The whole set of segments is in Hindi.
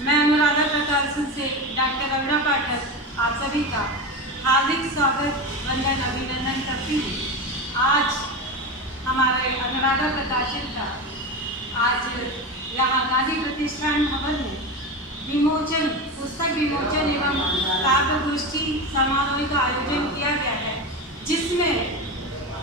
मैं अनुराधा प्रकाशन से डॉक्टर रवीना पाठक आप सभी का हार्दिक स्वागत वंदन अभिनंदन करती हूँ। आज हमारे अनुराधा प्रकाशन का आज यहाँ गांधी प्रतिष्ठान भवन में विमोचन पुस्तक विमोचन एवं काव्य गोष्ठी समारोह का आयोजन किया गया है, जिसमें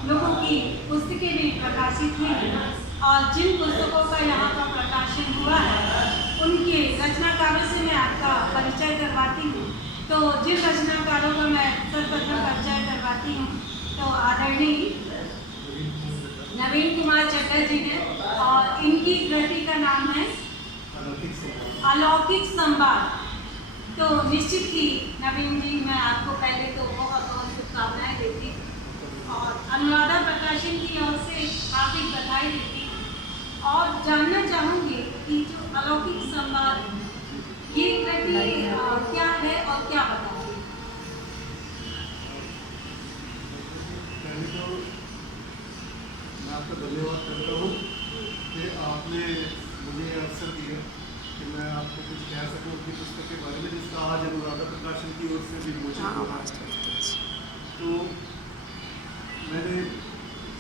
लोगों की पुस्तकें भी प्रकाशित हुई हैं और जिन पुस्तकों का यहाँ का प्रकाशन हुआ है उनके रचनाकारों से मैं आपका परिचय करवाती हूँ। तो जिन रचनाकारों का मैं सर्वप्रथम परिचय करवाती हूँ तो आदरणीय नवीन कुमार चटर्जी जी हैं और इनकी कृति का नाम है अलौकिक संवाद। तो निश्चित ही नवीन जी, मैं आपको पहले तो बहुत बहुत शुभकामनाएं देती हूँ और अनुराधा प्रकाशन की ओर से हार्दिक बधाई देती हूँ और जानना चाहूँगी कि जो अलौकिक संवाद ये कृति क्या है और क्या बताती है। पहले तो मैं आपका धन्यवाद करता हूँ कि आपने मुझे अवसर दिया कि मैं आपको कुछ कह सकूँ अपनी पुस्तक के बारे में, जिसका आज अनुराधा प्रकाशन की ओर से विमोचन हो रहा है। तो मैंने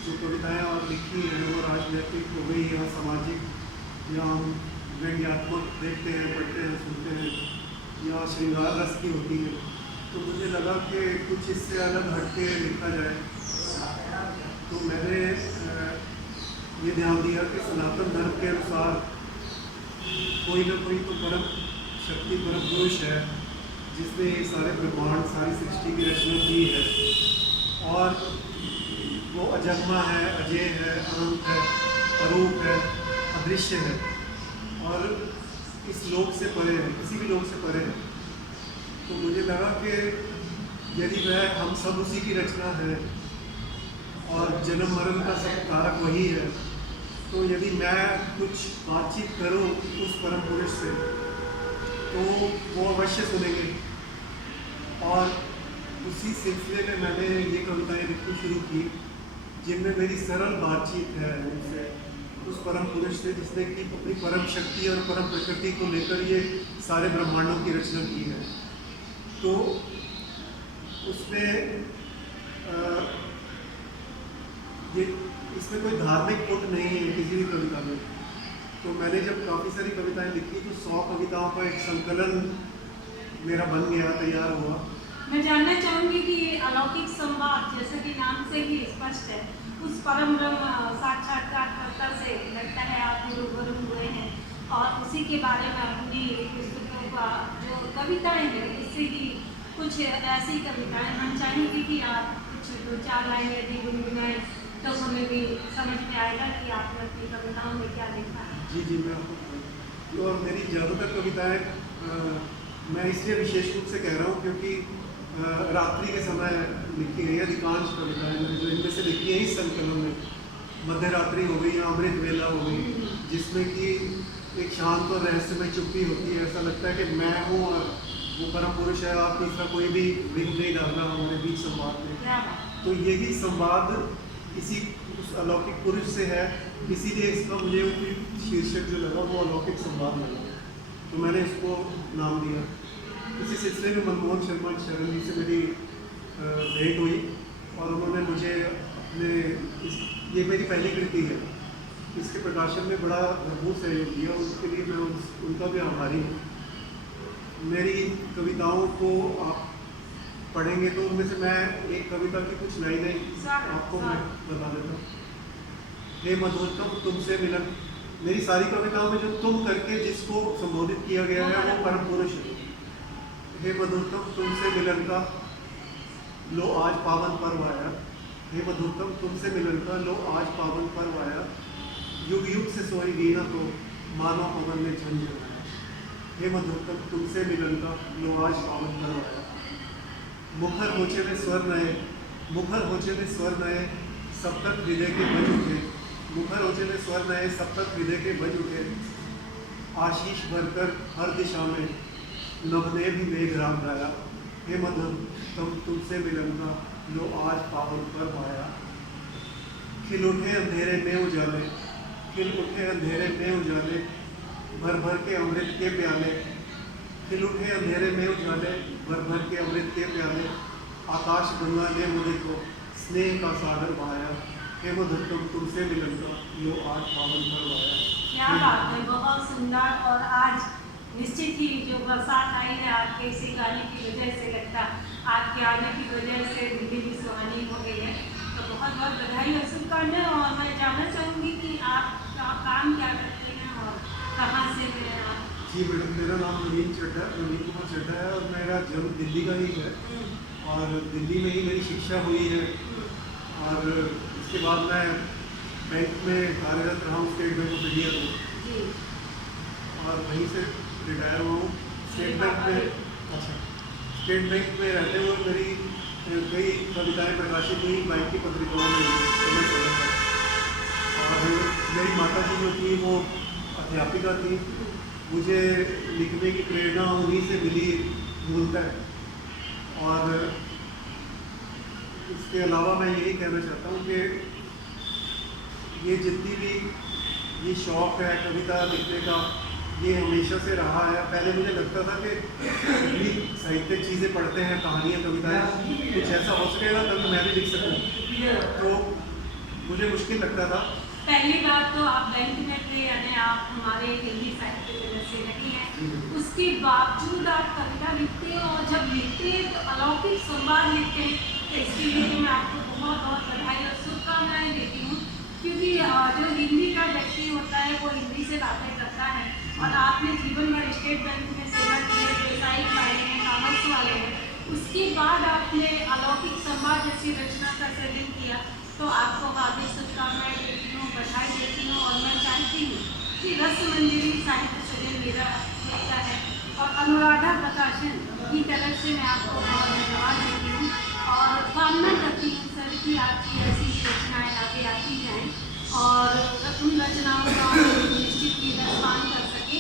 जो कविताएँ और लिखी हैं वो राजनैतिक हो गई या सामाजिक या हम व्यंग्यात्मक देखते हैं, पढ़ते हैं, सुनते हैं या श्रृंगार रस की होती है। तो मुझे लगा कि कुछ इससे अलग हटके लिखा जाए। तो मैंने ये ध्यान दिया कि सनातन धर्म के अनुसार कोई ना कोई तो परम शक्ति, परम पुरुष है जिसने ये सारे ब्रह्मांड, सारी सृष्टि की रचना की है और वो अजन्मा है, अजय है, अनंत है, अरूप है, अदृश्य है और इस लोक से परे है, किसी भी लोक से परे है। तो मुझे लगा कि यदि वह हम सब उसी की रचना है और जन्म मरण का सब कारक वही है, तो यदि मैं कुछ बातचीत करूं उस परम पुरुष से तो वो अवश्य सुनेंगे। और उसी सिलसिले में मैंने ये कविताएं लिखनी शुरू की जिनमें मेरी सरल बातचीत है उनसे, उस परम पुरुष से जिसने कि अपनी परम शक्ति और परम प्रकृति को लेकर ये सारे ब्रह्मांडों की रचना की है। तो उसमें ये इसमें कोई धार्मिक पुट नहीं है किसी भी कविता में। तो मैंने जब काफ़ी सारी कविताएं लिखी तो 100 कविताओं का एक संकलन मेरा बन गया, तैयार हुआ। मैं जानना चाहूँगी कि ये अलौकिक संवाद जैसे कि नाम से ही स्पष्ट है, उस परम ब्रह्म साक्षात्कारकर्ता से लगता है आप रूबरू हुए हैं और उसी के बारे में अपनी पुस्तकों का जो कविताएं हैं इससे ही कुछ ऐसी कविताएं हम चाहेंगे कि आप कुछ 2-4 लाइन यदि गुनगुनाएं तो हमें भी समझ में आएगा कि आपने अपनी कविताओं में क्या लिखा है। जी मैं आपको, और मेरी ज़्यादातर कविताएं मैं इसलिए विशेष रूप से कह रहा हूँ क्योंकि रात्रि के समय लिखी गई अधिकांश कविताएं मैंने जो इनमें से लिखी है इस संकलन में, मध्य रात्रि हो गई या अमृत वेला हो गई, जिसमें कि एक शांत और रहस्यमय चुप्पी होती है। ऐसा लगता है कि मैं हूँ और वो परम पुरुष है, आप तीसरा कोई भी विघ्न नहीं डालना हमारे बीच संवाद में। तो यही संवाद इसी उस अलौकिक पुरुष से है, इसीलिए इसका मुझे शीर्षक जो लगा वो अलौकिक संवाद लगा, तो मैंने इसको नाम दिया। इसी सिलसिले में मनमोहन शर्मा शरण जी से मेरी भेंट हुई और उन्होंने मुझे अपने ये मेरी पहली कृति है, इसके प्रकाशन में बड़ा भरपूर सहयोग दिया, उसके लिए मैं उनका भी आभारी हूँ। मेरी कविताओं को आप पढ़ेंगे तो उनमें से मैं एक कविता की कुछ लाइनें आपको मैं बता देता हूँ। हे मधुरतम तुमसे मिलन, मेरी सारी कविताओं में जो तुम करके जिसको संबोधित किया गया है वो परम पुरुष है। हे मधुरतम तुमसे मिलन का लो आज पावन पर्व आया, हे मधुरतम तुमसे मिलन का लो आज पावन पर्व आया, युग युग से सोई वीणा को मानो पवन ने झंझनाया। हे मधुरतम तुमसे मिलन का लो आज पावन पर्व आया, मुखर होचे में स्वर नए, मुखर होचे में स्वर नए, सब तक हृदय के बज उठे, मुखर होचे में स्वर नए, सब तक हृदय के बज उठे, आशीष भरकर हर दिशा में नभ ने भी मेघ राग गाया। हे मधुर तुमसे मिलन का लो आज पावन पर्व आया, खिल उठे अंधेरे में उजाले, खिल उठे अंधेरे में उजाले, भर भर के अमृत के प्याले, खिल उठे अंधेरे में उजाले, भर भर के अमृत के प्याले, आकाश गंगा ने मुझे को स्नेह का सागर बहाया, हे मधुरतम तुमसे मिलन का यो आज पावन करवाया। क्या बात है, बहुत सुंदर। और आज निश्चित ही जो बरसात आई है आपके इसी गाने की वजह से, लगता आपके आने की वजह से दिल्ली भी सुहानी हो गई है। तो बहुत बहुत बधाई और शुभकामनाएं। और मैं जानना चाहूँगी कि आप काम क्या करते हैं और कहाँ से हैं आप? जी मैडम, मेरा नाम नवीन कुमार चड्ढा है और मेरा जन्म दिल्ली का ही है और दिल्ली में ही मेरी शिक्षा हुई है। और इसके बाद मैं बैंक में कार्यरत रहा हूँ, स्टेट बैंक ऑफ इंडिया में, जी। और वहीं से रिटायर हुआ हूँ। स्टेट बैंक में स्टेट बैंक में रहते हुए मेरी कई कविताएं प्रकाशित हुई बैंक की पत्रिकाओं में समय चला था। और मेरी माता जी जो थी वो अध्यापिका थी, मुझे लिखने की प्रेरणा उन्हीं से मिली मूलतः। और इसके अलावा मैं यही कहना चाहता हूँ कि ये जितनी भी ये शौक़ है कविता लिखने का, ये हमेशा से रहा है। पहले मुझे लगता था कि भी साहित्यिक चीज़ें पढ़ते हैं, कहानियाँ कविताएं, कुछ ऐसा हो सकेगा तभी मैं भी लिख सकूँ, तो मुझे मुश्किल लगता था। पहली बात तो आप बैंक में थे, यानी आप हमारे हिंदी साहित्य जगत से नहीं हैं, उसके बावजूद आप कविता लिखते हैं और जब लिखते हैं तो अलौकिक संवाद लिखते हैं। तो इसके लिए मैं आपको बहुत बहुत बधाई और शुभकामनाएं देती हूँ, क्योंकि जो हिंदी का व्यक्ति होता है वो हिंदी से बातें करता है। और आपने जीवन भर स्टेट बैंक में सेवा की है, व्यवसायिक वाले हैं, कॉमर्स वाले हैं, उसके बाद आपने अलौकिक संवाद जैसी रचना का सृजन किया। तो आपको हार्दिक शुभकामनाएं देती हूँ, बधाई देती हूँ। और मैं चाहती हूँ कि रस मंजरी साहित्य सृजन मेरा लगता है और अनुराधा प्रकाशन की तरफ से मैं आपको बहुत धन्यवाद देती हूँ और कामना करती हूँ सर कि आपकी ऐसी रचनाएँ आगे आती जाएँ और उन रचनाओं का निश्चित ही रसपान कर सके।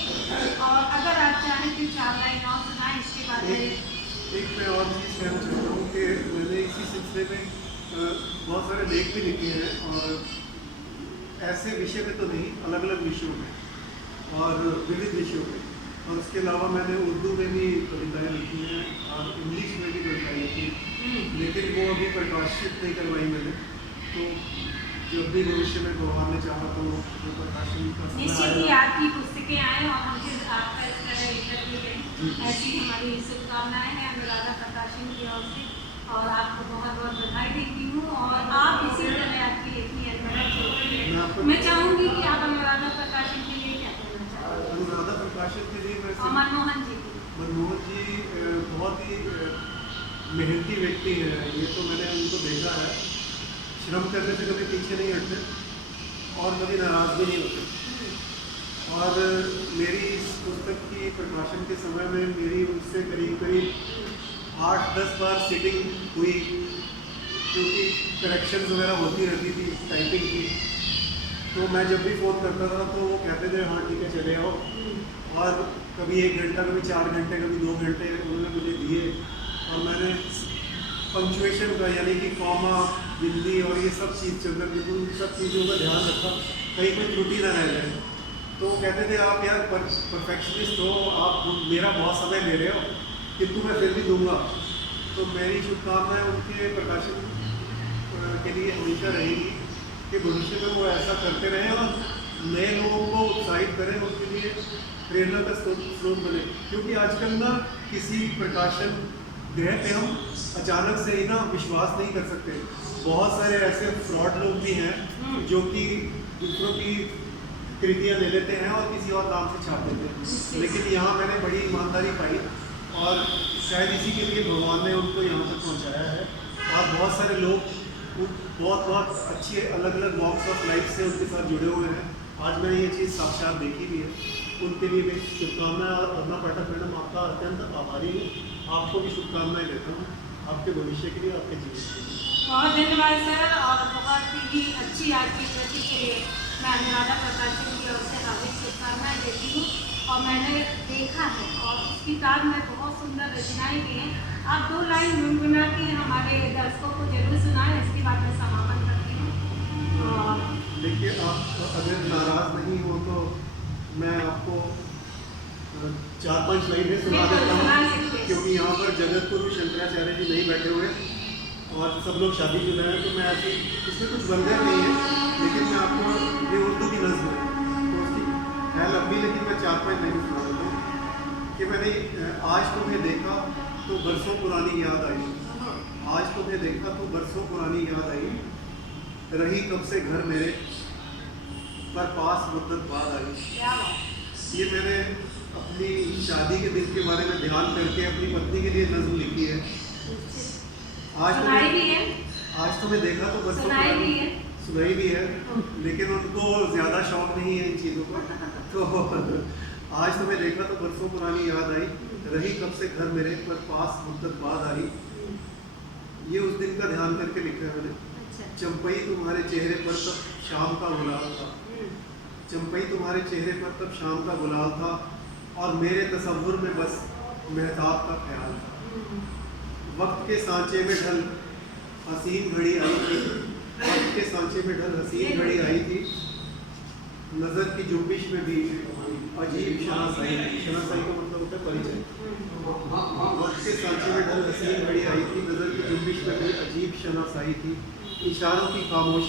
और अगर आप चाहें तो 4 लाइन और सुनाएं, इसके बाद एक मैं और चीज़ कहना चाहता हूँ कि मैंने इसी सिलसिले में बहुत सारे लेख भी लिखे हैं, और ऐसे विषय में तो नहीं, अलग अलग विषयों में और विविध विषयों में। और उसके अलावा मैंने उर्दू में भी कविताएं लिखी हैं और इंग्लिश में भी कविताएं लिखी, लेकिन वो अभी प्रकाशित नहीं करवाई मैंने। तो जब भी भविष्य में भगवान ने चाहा तो वो प्रकाशन का समय निश्चित ही आएगा। आपकी पुस्तकें आएँ और हम फिर आपका इस तरह इंटरव्यू लें। ऐसी हमारी शुभकामनाएं हैं अनुराधा प्रकाशन की ओर से और आपको बहुत बहुत बधाई देती हूँ। और आप इसी तरह आपकी लेखनी अनवरत होती है। मैं चाहूँगी कि आप अनुराधा प्रकाशन के लिए क्या कहना चाहते हैं? अनुराधा प्रकाशन के लिए और मनमोहन जी की। मनमोहन जी बहुत ही मेहनती व्यक्ति है, ये तो मैंने उनको देखा है। श्रम करने से कभी पीछे नहीं हटते और कभी नाराज़ भी नहीं होते। और मेरी इस पुस्तक की प्रकाशन के समय में मेरी उनसे करीब करीब 8-10 बार सीटिंग हुई, क्योंकि करेक्शंस वगैरह होती रहती थी टाइपिंग की। तो मैं जब भी फ़ोन करता था तो वो कहते थे हाँ ठीक है चले आओ। और कभी 1 घंटा, कभी 4 घंटे, कभी 2 घंटे उन्होंने मुझे दिए। और मैंने पंक्चुएशन का यानी कि कॉमा, बिंदी और ये सब चीज़ चंद्र बिंदु, सब चीज़ों का ध्यान रखा, कहीं कोई त्रुटि ना रह जाए। तो वो कहते थे आप यार परफेक्शनिस्ट हो, आप मेरा बहुत समय ले रहे हो, किंतु मैं फिर भी दूंगा। तो मेरी शुभकामनाएं उनके प्रकाशन के लिए हमेशा रहेगी कि भविष्य में वो ऐसा करते रहें और नए लोगों को उत्साहित करें, उनके लिए प्रेरणा का स्रोत बने। क्योंकि आजकल ना किसी प्रकाशन गृह पे हम अचानक से ही ना विश्वास नहीं कर सकते। बहुत सारे ऐसे फ्रॉड लोग भी हैं जो कि दूसरों की कृतियाँ ले लेते हैं और किसी और नाम से छाप देते हैं। लेकिन यहाँ मैंने बड़ी ईमानदारी पाई और शायद इसी के लिए भगवान ने उनको यहाँ तक पहुँचाया है। और बहुत सारे लोग बहुत अच्छे अलग अलग वॉक्स ऑफ लाइफ से उनके साथ जुड़े हुए हैं। आज मैंने ये चीज़ साक्षात देखी भी है। उनके लिए भी शुभकामनाएं। और अरुणा पाठक मैडम, आपका अत्यंत आभारी हूँ, आपको भी शुभकामनाएं देता हूँ आपके भविष्य के लिए, आपके जीवन के लिए। बहुत धन्यवाद सर। और बहुत ही अच्छी आपकी कृति के लिए मैं अनुराधा प्रकाशन की ओर से हार्दिक शुभकामनाएं देती हूँ। और मैंने देखा है और उस किताब में बहुत सुंदर रचनाएं भी हैं। आप 2 लाइन गुनगुना के हमारे दर्शकों को जरूर सुनाएं, इसके बाद मैं समापन करती हूँ। देखिए, आप अगर नाराज़ नहीं हो तो मैं आपको 4-5 लाइन है सुना बिल्कुल, देता सुना हूँ, सकते हैं। क्योंकि यहाँ पर जगत गुरु शंकराचार्य जी नहीं बैठे हुए और सब लोग शादीशुदा हैं, तो मैं ऐसे इसमें कुछ बंधन नहीं है, लेकिन मैं आपको ये उर्दू की नज़्म है तो उसकी है लंबी, लेकिन मैं 4-5 लाइन सुना देता हूँ कि मैंने आज तुम्हें देखा तो बरसों पुरानी याद आई, आज तुम्हें देखा तो बरसों पुरानी याद आई, रही कब से घर मेरे पर पास मुद्दत बाद आई। क्या बात। ये मैंने अपनी शादी के दिन के बारे में ध्यान करके अपनी पत्नी के लिए नज़्म लिखी है। आज सुनाई भी है, आज तुम्हें देखा तो बरसों सुनाई भी पुरानी है। सुनाई भी है, लेकिन उनको ज़्यादा शौक नहीं है इन चीज़ों का। तो आज तुम्हें देखा तो बरसों पुरानी याद आई, रही कब से घर मेरे पर पास मुद्दत बाद आई। ये उस दिन का ध्यान करके लिखा है मैंने। अच्छा। चंपई तुम्हारे चेहरे पर तब शाम का गुलाल था, चंपई तुम्हारे चेहरे पर तब शाम का गुलाल था, और मेरे तसव्वुर में बस मेहताब का ख्याल था। वक्त के सांचे में ढल हसीन घड़ी आई थी, वक्त के सांचे में ढल हसीन घड़ी आई थी, नज़र की जुम्बिश में भी अजीब शनासाई थी। शनासाई का मतलब होता है परिचय। वक्त के सांचे में ढल हसीन घड़ी आई थी, नज़र की जुम्बिश में भी अजीब शनासाई थी, इशारों की खामोशी